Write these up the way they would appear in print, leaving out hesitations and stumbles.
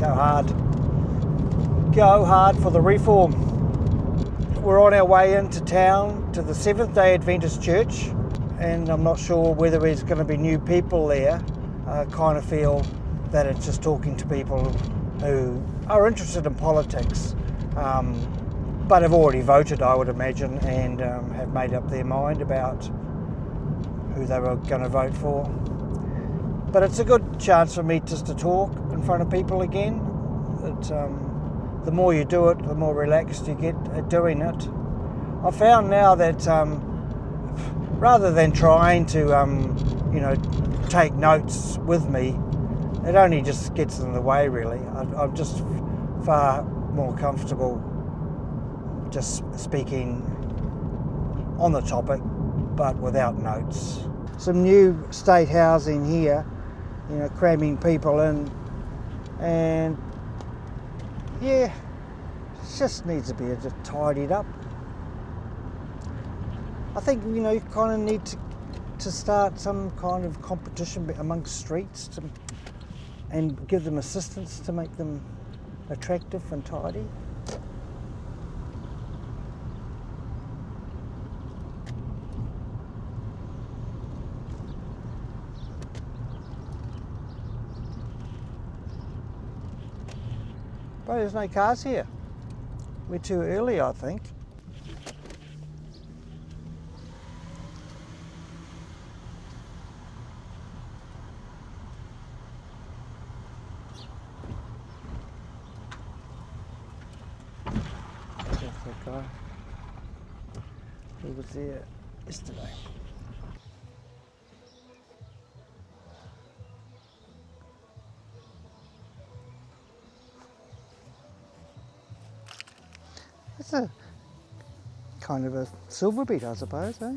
Go hard. Go hard for the reform. We're on our way into town to the Seventh-day Adventist Church, and I'm not sure whether there's going to be new people there. I kind of feel that it's just talking to people who are interested in politics, but have already voted, I would imagine, and have made up their mind about who they were going to vote for. But it's a good chance for me just to talk in front of people again. The more you do it, the more relaxed you get at doing it. I found now that rather than trying to, take notes with me, it only just gets in the way, really. I'm just far more comfortable just speaking on the topic, but without notes. Some new state housing here, cramming people in, and yeah, it just needs to be just tidied up. I think, you kind of need to start some kind of competition amongst streets and give them assistance to make them attractive and tidy. But there's no cars here. We're too early, I think. That's that guy who was there yesterday. It's a kind of a silver beet, I suppose, eh?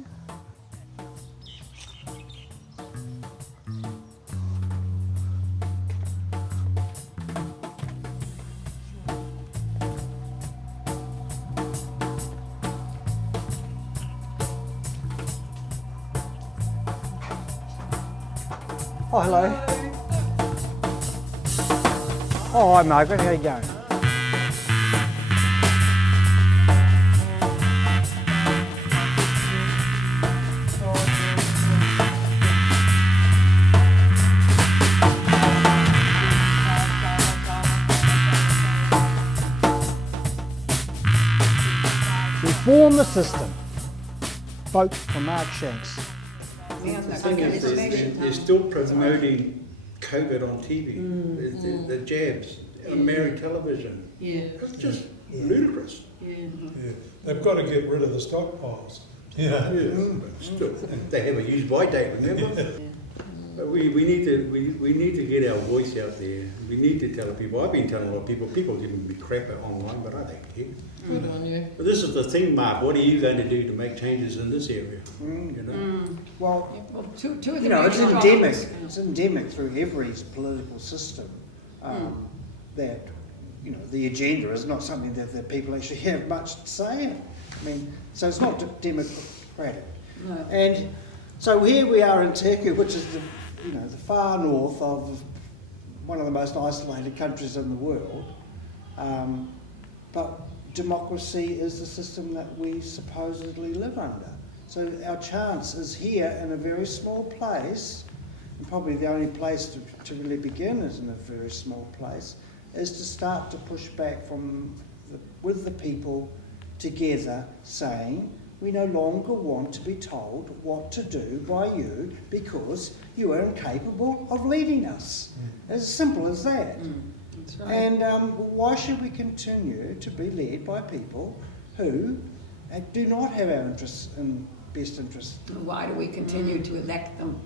Oh, hello. Oh, hi, Margaret. How are you going? Reform the system. Vote for Mark Shanks. The thing is, they're still promoting COVID on TV, the jabs, on American television. Yeah. It's just ludicrous. Yeah. They've got to get rid of the stockpiles. Yeah. But still, they have a use-by date, remember? But we need to get our voice out there. We need to tell people. I've been telling a lot of people give me crap online, but I don't care. Good on you. But this is the thing, Mark. What are you going to do to make changes in this area? Well, Well, two of the it's major endemic. problems. It's endemic through every political system that the agenda is not something that the people actually have much to say in. I mean, so it's not democratic. No. And so here we are in Turkey, which is the far north of one of the most isolated countries in the world. But democracy is the system that we supposedly live under. So our chance is here in a very small place, and probably the only place to really begin is in a very small place, is to start to push back with the people together, saying, we no longer want to be told what to do by you because you are incapable of leading us. As simple as that. That's right. And why should we continue to be led by people who do not have our best interests? Why do we continue to elect them?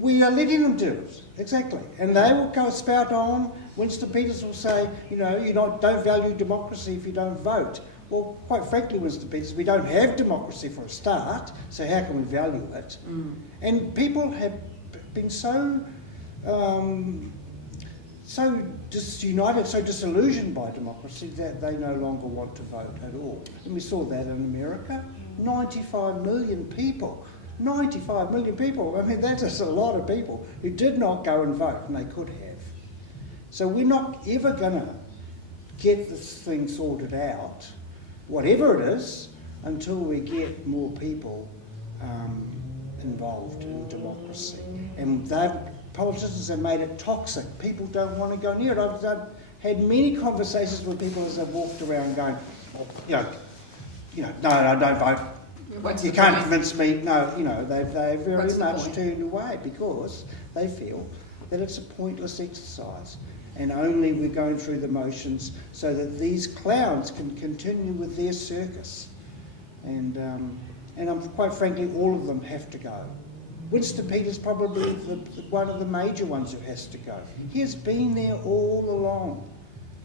We are letting them do it, exactly. And they will go spout on. Winston Peters will say, you don't value democracy if you don't vote. Well, quite frankly, Winston Peters, we don't have democracy for a start, so how can we value it? And people have been so disunited, so disillusioned by democracy that they no longer want to vote at all. And we saw that in America. 95 million people. 95 million people. I mean, that is a lot of people who did not go and vote, and they could have. So we're not ever going to get this thing sorted out, whatever it is, until we get more people involved in democracy. And politicians have made it toxic. People don't want to go near it. I've had many conversations with people as I've walked around going, no, don't vote. What's You the can't point? convince me. No, they very What's the much point? turned away because they feel that it's a pointless exercise and only we're going through the motions so that these clowns can continue with their circus. And quite frankly, all of them have to go. Winston Peters probably one of the major ones who has to go. He has been there all along.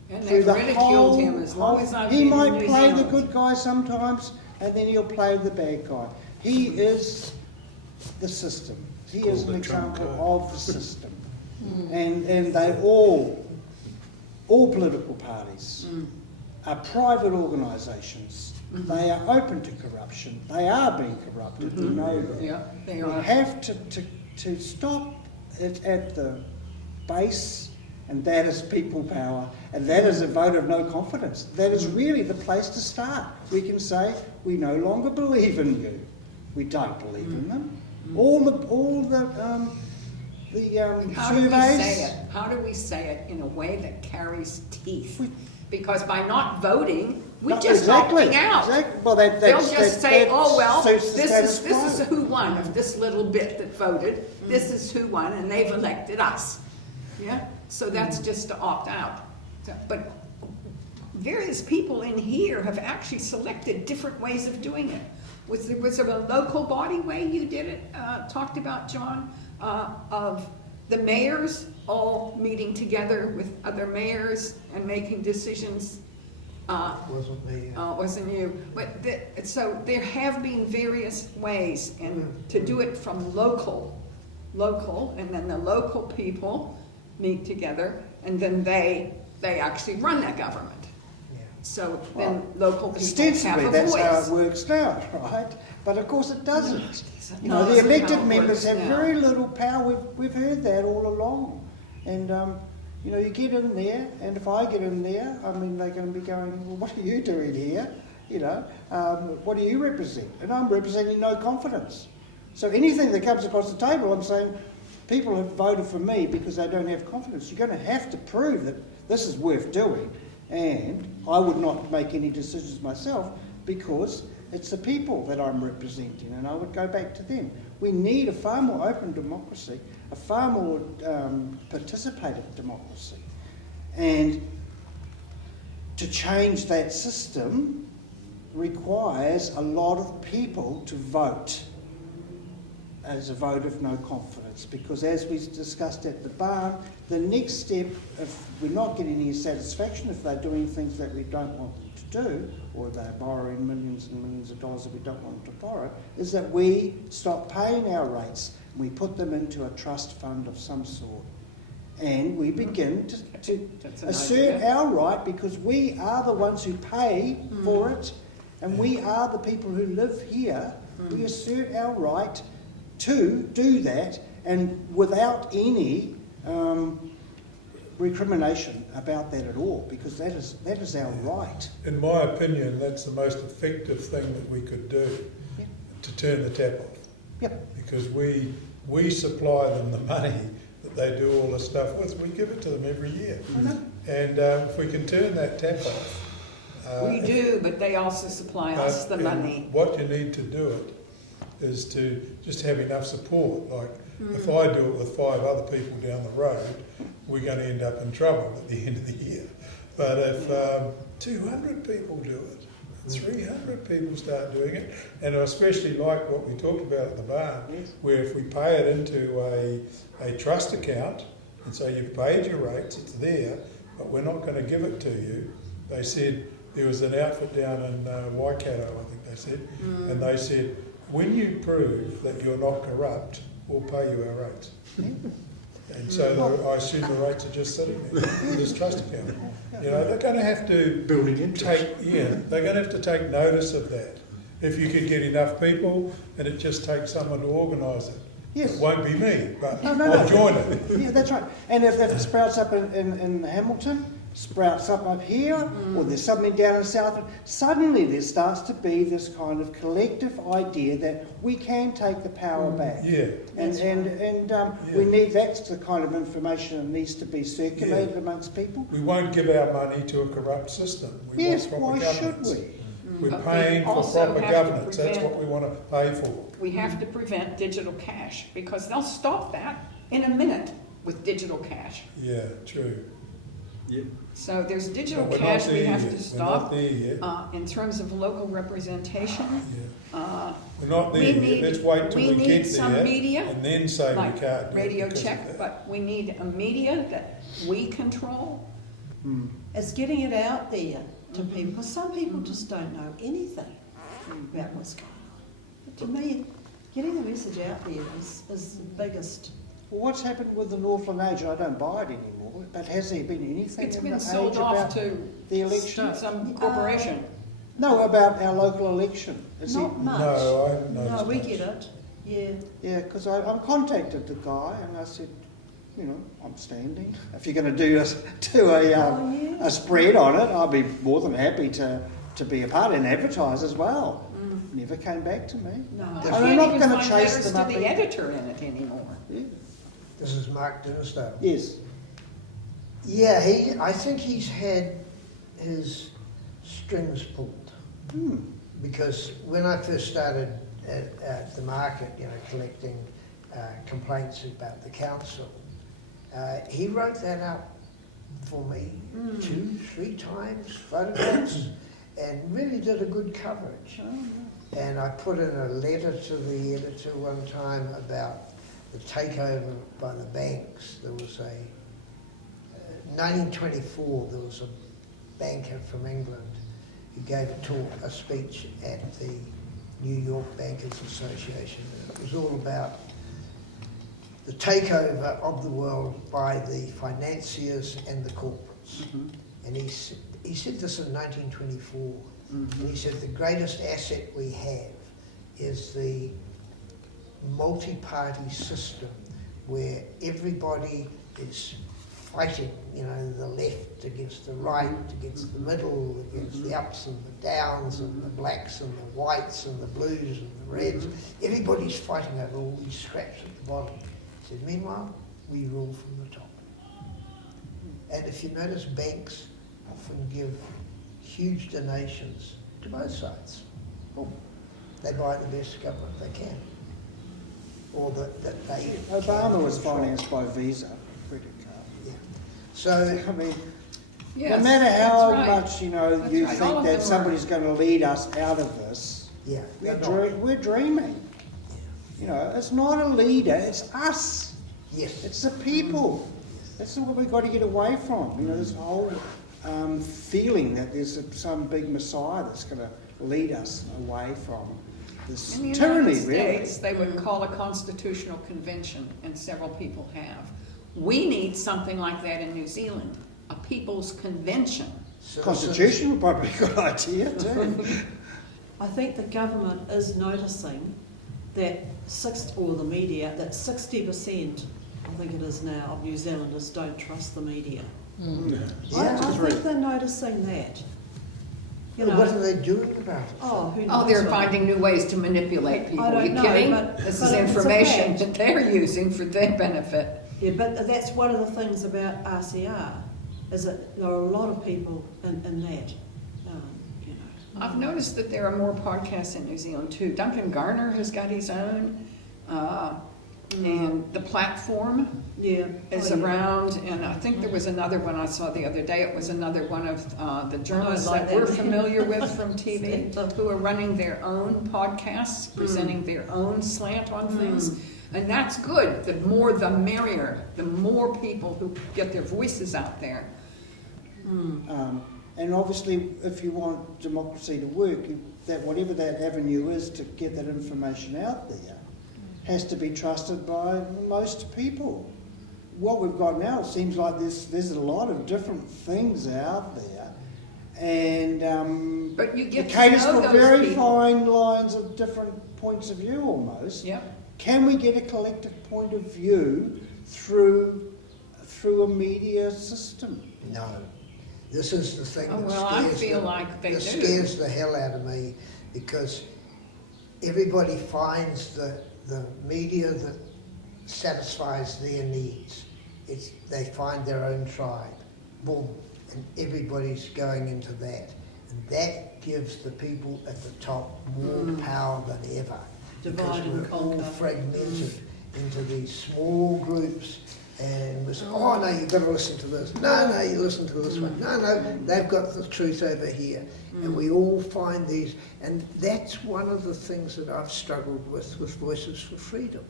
And Through they've the ridiculed him as long as I've he been might in New play the Zealand. good guy sometimes, and then he'll play the bad guy. He is the system. He is an Called the trump example card. of the system. And they all political parties are private organisations. They are open to corruption. They are being corrupted. We know that. Yeah, they We are. have to stop it at the base, and that is people power, and that is a vote of no confidence. That is really the place to start. We can say, we no longer believe in you. We don't believe in them. All the How do we surveys. say it? How do we say it in a way that carries teeth? Because by not voting, we're No, just opting out. Exactly. Well, that's, They'll just say, that oh, well, suits the this status is quo. who won of this little bit that voted. This is who won, and they've elected us. Yeah? So that's just to opt out. But various people in here have actually selected different ways of doing it. Was there a local body way you did it, talked about, John, of the mayors all meeting together with other mayors and making decisions? Wasn't me. Wasn't you? But so there have been various ways, and to do it from local, and then the local people meet together, and then they actually run that government. Yeah. So then local people have Ostensibly, a that's voice. how it works now, right? But of course it doesn't. You No, know, the that's not elected how it members works have now. very little power. We've heard that all along. And, you get in there, and if I get in there, I mean, they're going to be going, well, what are you doing here? What do you represent? And I'm representing no confidence. So anything that comes across the table, I'm saying, people have voted for me because they don't have confidence. You're going to have to prove that this is worth doing. And I would not make any decisions myself because it's the people that I'm representing, and I would go back to them. We need a far more open democracy, a far more participative democracy. And to change that system requires a lot of people to vote as a vote of no confidence, because as we discussed at the barn, the next step, if we're not getting any satisfaction, if they're doing things that we don't want them to do, or they're borrowing millions and millions of dollars that we don't want them to borrow, is that we stop paying our rates and we put them into a trust fund of some sort. And we begin to That's an assert idea. our right, because we are the ones who pay for it, and we are the people who live here. We assert our right to do that, and without any recrimination about that at all, because that is our right. In my opinion, that's the most effective thing that we could do, Yeah. to turn the tap off. Yep. Because we supply them the money that they do all the stuff with. We give it to them every year. And if we can turn that tap off... We do, but they also supply us the in money. What you need to do it is to just have enough support. Like, if I do it with 5 other people down the road, we're going to end up in trouble at the end of the year. But if 200 people do it, 300 people start doing it, and I especially like what we talked about at the barn, where if we pay it into a trust account and say you've paid your rates, it's there, but we're not going to give it to you. They said, there was an outfit down in Waikato, I think they said, and they said, when you prove that you're not corrupt, we'll pay you our rates. And so I assume the rates are just sitting there in this trust account. They're going to have to Building interest. they're going to have to take notice of that. If you could get enough people, and it just takes someone to organise it. Yes. It won't be me, but No, no, I'll no. join it. Yeah, that's right. And if it sprouts up in Hamilton, sprouts up here, or there's something down in South, suddenly there starts to be this kind of collective idea that we can take the power back. Yeah. We need, that's the kind of information that needs to be circulated amongst people. We won't give our money to a corrupt system. We Yes, want proper why should governance. we? We're But we paying for also proper have to governance. That's prevent- what we want to pay for. We have to prevent digital cash, because they'll stop that in a minute with digital cash. Yeah, true. Yeah. So there's digital But we're cash not we there have yet. to We're not stop. there yet. In terms of local representation, We're not there we yet. need- Let's wait till we we need get some there media, and then say like we can't do Radio it because Check, of that. but we need a media that we control. It's getting it out there to people, because some people just don't know anything about what's going on. But to me, getting the message out there is the biggest. Well, what's happened with the Northland Age? I don't buy it anymore. But has there been anything It's in been the sold Age off about to the election? some corporation. No, about our local election. Is Not it? much. No, I haven't noticed No, we much. get it, yeah. Yeah, because I contacted the guy and I said, you know, I'm standing. If you're going to do a spread on it, I'll be more than happy to be a part and advertise as well. Never came back to me. No. I I'm can't not even gonna find chase letters them to up the either. editor in it anymore. Yeah. This is Mark Dinsdale. Yes. Yeah, I think he's had his strings pulled. Because when I first started at the market, you know, collecting complaints about the council, he wrote that up for me 2-3 times, photographs, and really did a good coverage. And I put in a letter to the editor one time about the takeover by the banks. There was 1924, there was a banker from England who gave a speech at the New York Bankers Association. And it was all about the takeover of the world by the financiers and the corporates. And he said this in 1924. And he said the greatest asset we have is the multi-party system where everybody is fighting, you know, the left against the right, against the middle, against the ups and the downs, and the blacks and the whites and the blues and the reds. Everybody's fighting over all these scraps at the bottom. He said, meanwhile, we rule from the top. And if you notice, banks often give huge donations to both sides. They buy the best government they can. Or that they Obama can was control. financed by Visa credit card. Yeah. So, I mean, Yes, no matter that's how right. much, you know, That's you right. All think of that them somebody's going to lead us out of this, yeah, we're, they're not. we're dreaming. You know, it's not a leader, it's us. Yes. It's the people. That's what we've got to get away from. You know, this whole feeling that there's some big messiah that's going to lead us away from this In the tyranny, United really. States, they would call a constitutional convention, and several people have. We need something like that in New Zealand, a people's convention. Constitution would probably be a good idea too. I think the government is noticing that the media, that 60%, I think it is now, of New Zealanders don't trust the media. I think they're noticing that. You know, What are they doing about it? who knows? Oh, they're what- finding new ways to manipulate people. I don't Are you know, kidding? but- This but is it's a information fact. that they're using for their benefit. Yeah, but that's one of the things about RCR, is that there are a lot of people in that, you know. I've noticed that there are more podcasts in New Zealand too. Duncan Garner has got his own, and the platform Yeah. is around, and I think there was another one I saw the other day. It was another one of the journalists like that we're that. familiar with from TV who are running their own podcasts, presenting their own slant on things. And that's good. The more the merrier. The more people who get their voices out there. And obviously, if you want democracy to work, that whatever that avenue is to get that information out there has to be trusted by most people. What we've got now, it seems like there's a lot of different things out there, and But you it get to caters know for those very people. fine lines of different points of view almost. Yep. can we get a collective point of view through a media system? No. This is the thing Oh, that well, I scares feel the, like they that do. scares the hell out of me, because everybody finds the media that satisfies their needs. They find their own tribe, boom, and everybody's going into that. And that gives the people at the top more power than ever. Divide and because we're all conquer. fragmented into these small groups, and we say, oh no, you've got to listen to this. No, you listen to this one. No, they've got the truth over here. And we all find these, and that's one of the things that I've struggled with Voices for Freedom.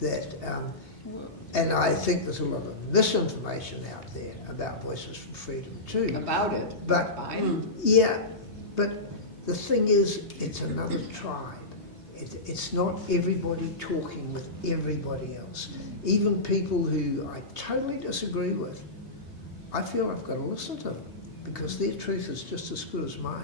That, and I think there's a lot of misinformation out there about Voices for Freedom too. About it, But by it. yeah, but the thing is, it's another tribe. It's not everybody talking with everybody else. Even people who I totally disagree with, I feel I've got to listen to them, because their truth is just as good as mine.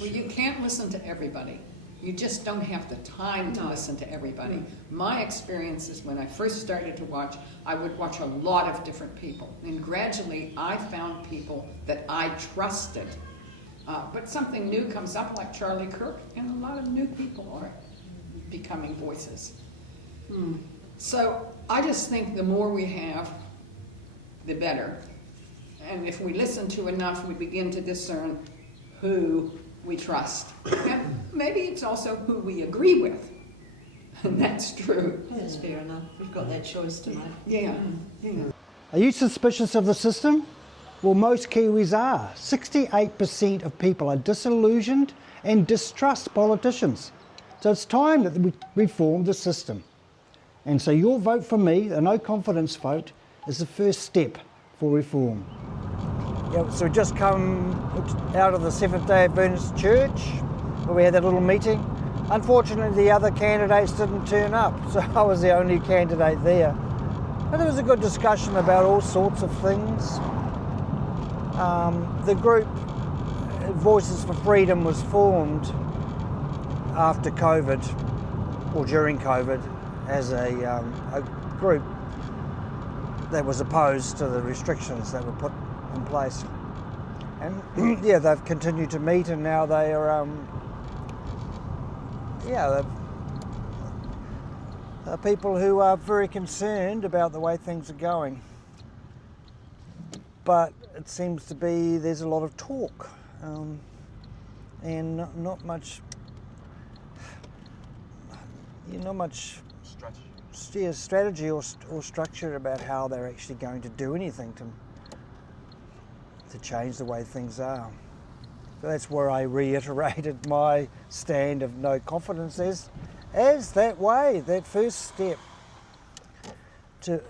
Well, you can't listen to everybody. You just don't have the time to listen to everybody. My experience is when I first started to watch, I would watch a lot of different people. And gradually I found people that I trusted. But something new comes up, like Charlie Kirk, and a lot of new people are becoming voices. So I just think the more we have, the better. And if we listen to enough, we begin to discern who we trust. And maybe it's also who we agree with. And that's true. That's fair enough. We've got that choice to make. Yeah. Are you suspicious of the system? Well, most Kiwis are. 68% of people are disillusioned and distrust politicians. So it's time that we reform the system. And so your vote for me, the no confidence vote, is the first step for reform. Yeah, so we just come out of the Seventh-day Adventist Church, where we had that little meeting. Unfortunately, the other candidates didn't turn up, so I was the only candidate there. But there was a good discussion about all sorts of things. The group Voices for Freedom was formed after COVID, or during COVID, as a group that was opposed to the restrictions that were put in place. And yeah, they've continued to meet, and now they are, they're people who are very concerned about the way things are going. But it seems to be there's a lot of talk and not much strategy or structure about how they're actually going to do anything to change the way things are. So that's where I reiterated my stand of no confidence as that way, that first step to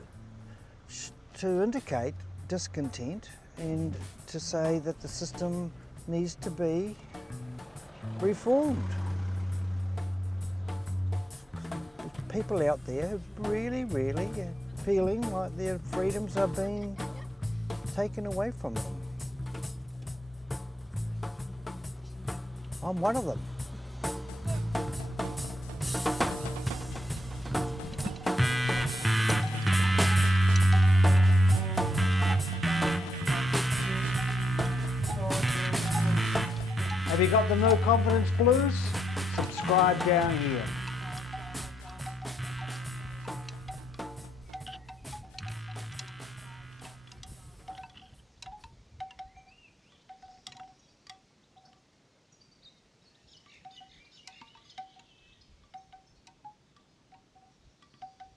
indicate discontent and to say that the system needs to be reformed. People out there really feeling like their freedoms are being taken away from them. I'm one of them. Have you got the No Confidence Blues? Subscribe down here.